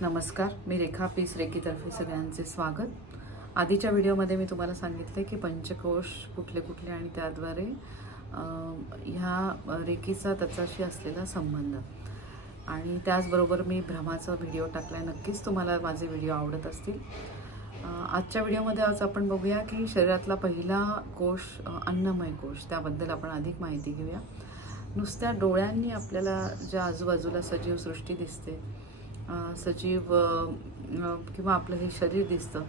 नमस्कार, मी रेखा पीस रेकीतर्फे सगळ्यांचे स्वागत. आधीच्या व्हिडिओमध्ये मी तुम्हाला सांगितले की पंचकोश कुठले कुठले आणि त्याद्वारे ह्या रेकीचा त्याच्याशी असलेला संबंध, आणि त्याचबरोबर मी भ्रमाचा व्हिडिओ टाकला आहे. नक्कीच तुम्हाला माझे व्हिडिओ आवडत असतील. आजच्या व्हिडिओमध्ये आज आपण बघूया की शरीरातला पहिला कोश अन्नमय कोश, त्याबद्दल आपण अधिक माहिती घेऊया. नुसत्या डोळ्यांनी आपल्याला ज्या आजूबाजूला सजीव सृष्टी दिसते, सजीव किंवा आपलं हे शरीर दिसतं,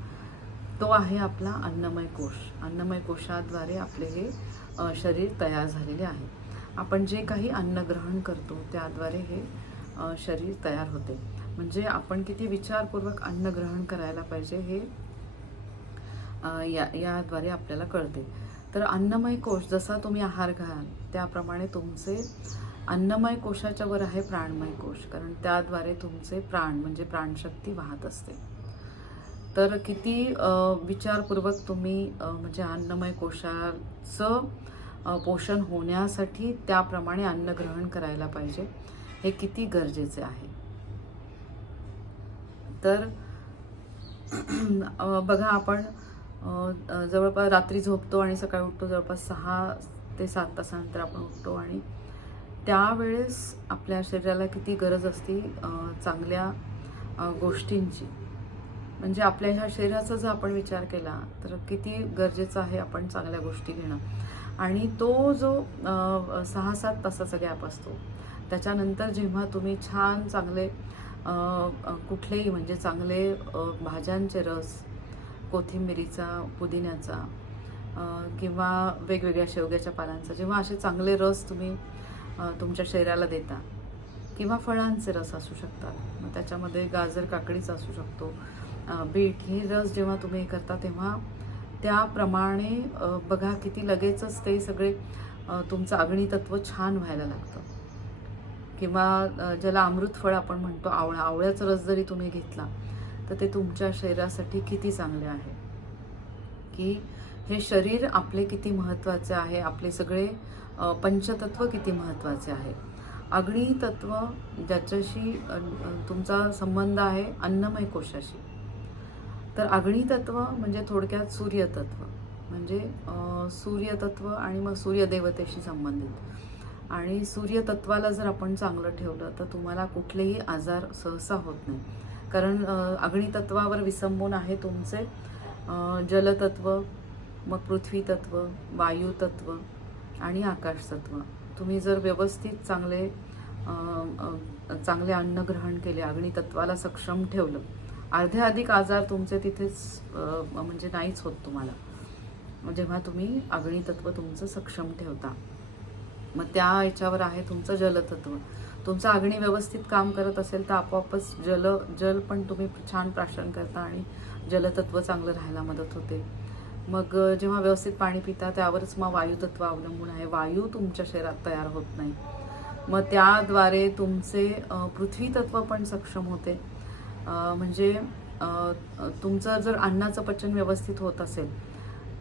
तो आहे आपला अन्नमय कोश. अन्नमय कोशाद्वारे आपले हे शरीर तयार झालेले आहे. आपण जे काही अन्न ग्रहण करतो त्याद्वारे हे शरीर तयार होते. म्हणजे आपण किती विचारपूर्वक अन्न ग्रहण करायला पाहिजे हे याद्वारे आपल्याला कळते. तर अन्नमय कोश, जसा तुम्ही आहार घ्याल त्याप्रमाणे तुमचे अन्नमय कोशाच्या वर आहे प्राणमय कोश, कारण त्याद्वारे तुमचे प्राण म्हणजे प्राणशक्ती वाहत असते. तर किती विचारपूर्वक तुम्ही म्हणजे अन्नमय कोशाचं पोषण होण्यासाठी त्याप्रमाणे अन्न ग्रहण करायला पाहिजे, हे किती गरजेचे आहे. तर बघा, आपण जवळपास रात्री झोपतो आणि सकाळी उठतो, जवळपास 6 ते 7 तासानंतर आपण उठतो, आणि त्यावेळेस आपल्या शरीराला किती गरज असते चांगल्या गोष्टींची. म्हणजे आपल्या ह्या शरीराचा जर आपण विचार केला तर किती गरजेचं आहे आपण चांगल्या गोष्टी घेणं. आणि तो जो 6-7 तासाचा गॅप असतो, त्याच्यानंतर जेव्हा तुम्ही छान चांगले कुठलेही म्हणजे चांगले भाज्यांचे रस, कोथिंबिरीचा, पुदिन्याचा किंवा वेगवेगळ्या शेवग्याच्या पानांचा, जेव्हा असे चांगले रस तुम्ही तुमच्या शरीराला देता, किंवा फळांचे रस असू शकतात, मग त्याच्यामध्ये गाजर काकडीच असू शकतो, बीट, हे रस जेव्हा तुम्ही करता तेव्हा त्याप्रमाणे बघा किती लगेचच ते सगळे तुमचं अग्नितत्व छान व्हायला लागतं. किंवा ज्याला अमृतफळ आपण म्हणतो, आवळ्याचा रस जरी तुम्ही घेतला तर ते तुमच्या शरीरासाठी किती चांगले आहे. की हे शरीर आपले किती महत्त्वाचे आहे, आपले सगळे पंचतत्व किती महत्त्वाचे आहे. अग्नितत्व ज्याच्याशी तुमचा संबंध आहे अन्नमय कोशाशी. तर अग्नितत्व म्हणजे थोडक्यात सूर्यतत्व, म्हणजे सूर्यतत्व आणि मग सूर्यदेवतेशी संबंधित. आणि सूर्यतत्वाला जर आपण चांगलं ठेवलं तर तुम्हाला कुठलेही आजार सहसा होत नाही. कारण अग्नितत्वावर विसंबून आहे तुमचे जलतत्व, मग पृथ्वीतत्व, वायुतत्व आणि आकाशतत्व. तुम्ही जर व्यवस्थित चांगले अन्न ग्रहण केले, अग्नितत्वाला सक्षम ठेवलं, अर्ध्याधिक आजार तुमचे तिथेच म्हणजे नाहीच होत तुम्हाला, जेव्हा तुम्ही अग्नितत्व तुमचं सक्षम ठेवता. मग त्या याच्यावर आहे तुमचं जलतत्व. तुमचं अग्नी व्यवस्थित काम करत असेल तर आपोआपच जल पण तुम्ही छान प्राशन करता आणि जलतत्व चांगलं राहायला मदत होते. मग जेव्हा व्यवस्थित पाणी पिता त्यावरच मग वायुतत्व अवलंबून आहे. वायू तुमच्या शरीरात तयार होत नाही, मग त्याद्वारे तुमचे पृथ्वीतत्व पण सक्षम होते. म्हणजे तुमचं जर अन्नाचं पचन व्यवस्थित होत असेल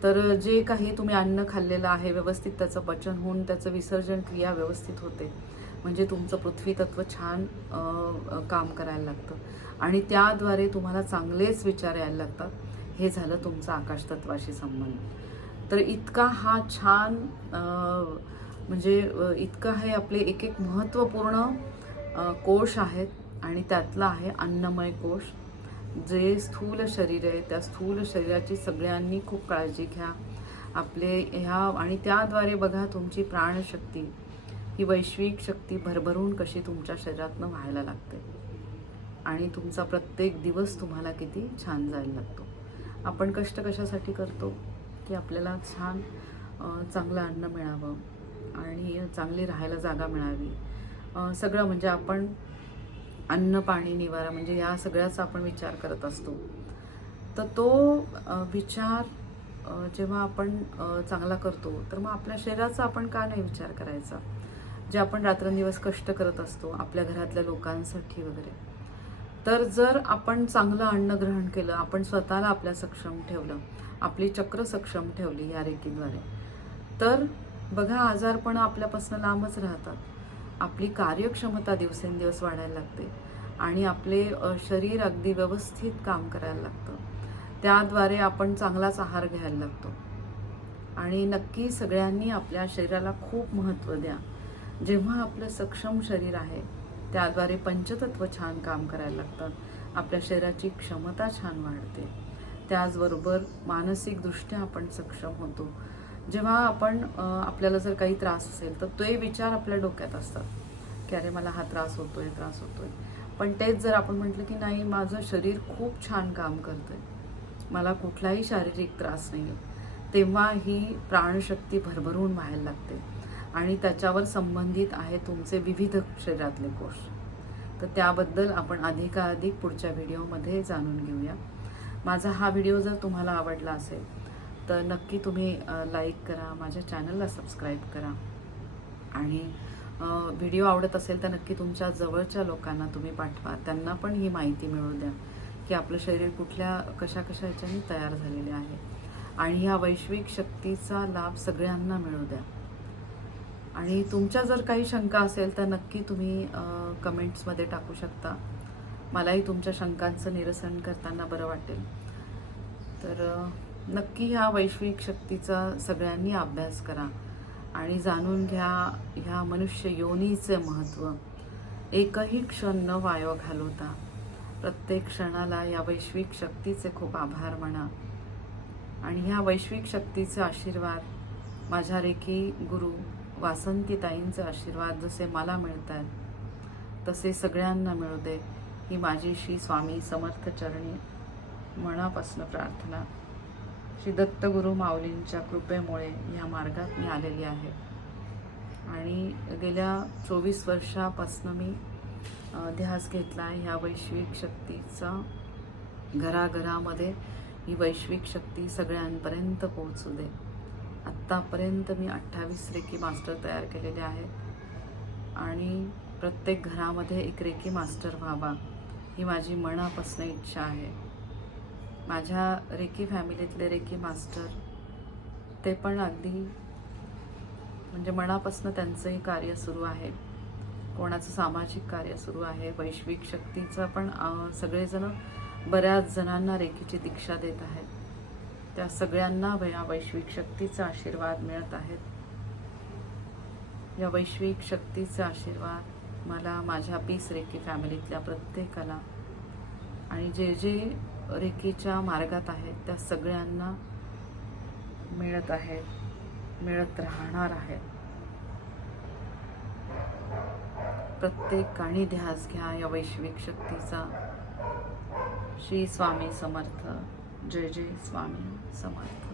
तर जे काही तुम्ही अन्न खाल्लेलं आहे व्यवस्थित त्याचं पचन होऊन त्याचं विसर्जन क्रिया व्यवस्थित होते. म्हणजे तुमचं पृथ्वीतत्व छान काम करायला लागतं आणि त्याद्वारे तुम्हाला चांगलेच विचार यायला लागतात. हे झालं तुमचा आकाशतत्वाशी संबंध. तर इतका हा छान म्हणजे इतकं हे आपले एक एक महत्त्वपूर्ण कोश आहेत. आणि त्यातला आहे अन्नमय कोश. जे स्थूल शरीर आहे त्या स्थूल शरीराची सगळ्यांनी खूप काळजी घ्या आपले ह्या. आणि त्याद्वारे बघा तुमची प्राणशक्ती, ही वैश्विक शक्ती भरभरून कशी तुमच्या शरीरातनं व्हायला लागते, आणि तुमचा प्रत्येक दिवस तुम्हाला किती छान जायला लागतो. आपण कष्ट कशासाठी करतो की आपल्याला छान चांगलं अन्न मिळावं आणि चांगली राहायला जागा मिळावी. सगळं म्हणजे आपण अन्न, पाणी, निवारा म्हणजे या सगळ्याचा आपण विचार करत असतो. तर तो विचार जेव्हा आपण चांगला करतो तर मग आपल्या शरीराचा आपण का नाही विचार करायचा. जे आपण रात्रंदिवस कष्ट करत असतो आपल्या घरातल्या लोकांसाठी वगैरे, तर जर आपण चांगलं अन्न ग्रहण केलं, आपण स्वतःला आपल्या सक्षम ठेवलं, आपली चक्र सक्षम ठेवली या रेकीद्वारे, तर बघा आजारपण आपल्यापासून लांबच राहतात. आपली कार्यक्षमता दिवसेंदिवस वाढायला लागते आणि आपले शरीर अगदी व्यवस्थित काम करायला लागतं. त्याद्वारे आपण चांगलाच आहार घ्यायला लागतो. आणि नक्की सगळ्यांनी आपल्या शरीराला खूप महत्त्व द्या. जेव्हा आपलं सक्षम शरीर आहे त्याद्वारे पंचतत्व छान काम करायला लागतात. आपल्या शरीराची क्षमता छान वाढते. त्याचबरोबर मानसिकदृष्ट्या आपण सक्षम होतो. जेव्हा आपण आपल्याला जर काही त्रास असेल तर ते विचार आपल्या डोक्यात असतात की अरे मला हा त्रास होतोय. पण तेच जर आपण म्हटलं की नाही, माझं शरीर खूप छान काम करतंय, मला कुठलाही शारीरिक त्रास नाही, तेव्हा ही प्राणशक्ती भरभरून व्हायला लागते आणि त्याच्यावर संबंधित आहे तुमचे विविध शरीरातले कोश. तर त्याबद्दल आपण अधिकाधिक पुढच्या व्हिडिओमध्ये जाणून घेऊया. माझा हा व्हिडिओ जर तुम्हाला आवडला असेल तर नक्की तुम्ही लाईक करा, माझ्या चॅनलला सबस्क्राईब करा आणि व्हिडिओ आवडत असेल तर नक्की तुमच्या जवळच्या लोकांना तुम्ही पाठवा. त्यांना पण ही माहिती मिळू द्या की आपलं शरीर कुठल्या कशा ह्याच्याने तयार झालेले आहे आणि ह्या वैश्विक शक्तीचा लाभ सगळ्यांना मिळू द्या. आणि तुमच्या जर काही शंका असेल तर नक्की तुम्ही कमेंट्समध्ये टाकू शकता. मलाही तुमच्या शंकांचं निरसन करताना बरं वाटेल. तर नक्की ह्या वैश्विक शक्तीचा सगळ्यांनी अभ्यास करा आणि जाणून घ्या ह्या मनुष्य योनीचे महत्त्व. एकही क्षण न वाया घालवता प्रत्येक क्षणाला या वैश्विक शक्तीचे खूप आभार म्हणा आणि ह्या वैश्विक शक्तीचे आशीर्वाद माझ्या रेकी गुरु वासंतीताईंचे आशीर्वाद जसे मला मिळत आहेत तसे सगळ्यांना मिळू दे ही माझी श्री स्वामी समर्थ चरणी मनापासून प्रार्थना. श्री दत्तगुरु माऊलींच्या कृपेमुळे या मार्गात मी आलेली आहे आणि गेल्या 24 वर्षापासून मी ध्यास घेतला आहे ह्या वैश्विक शक्तीचा. घराघरामध्ये ही वैश्विक शक्ती सगळ्यांपर्यंत पोहोचू दे. आत्तापर्यंत मी 28 रेकी मास्टर तयार केलेले आहेत आणि प्रत्येक घरामध्ये एक रेकी मास्टर व्हावा ही माझी मनापासून इच्छा आहे. माझ्या रेकी फॅमिलीतले रेकी मास्टर ते पण अगदी म्हणजे मनापासून त्यांचंही कार्य सुरू आहे. कोणाचं सामाजिक कार्य सुरू आहे. वैश्विक शक्तीचं पण सगळेजण बऱ्याच जणांना रेकीची दीक्षा देत आहेत. त्या सगळ्यांना या वैश्विक शक्तीचा आशीर्वाद मिळत आहेत. या वैश्विक शक्तीचा आशीर्वाद मला माझ्या 20 रेकी फॅमिलीतल्या प्रत्येकाला आणि जे जे रेकीच्या मार्गात आहेत त्या सगळ्यांना मिळत आहेत, मिळत राहणार आहेत. प्रत्येकाने ध्यास घ्या या वैश्विक शक्तीचा. श्री स्वामी समर्थ. जय जय स्वामी समर्थ.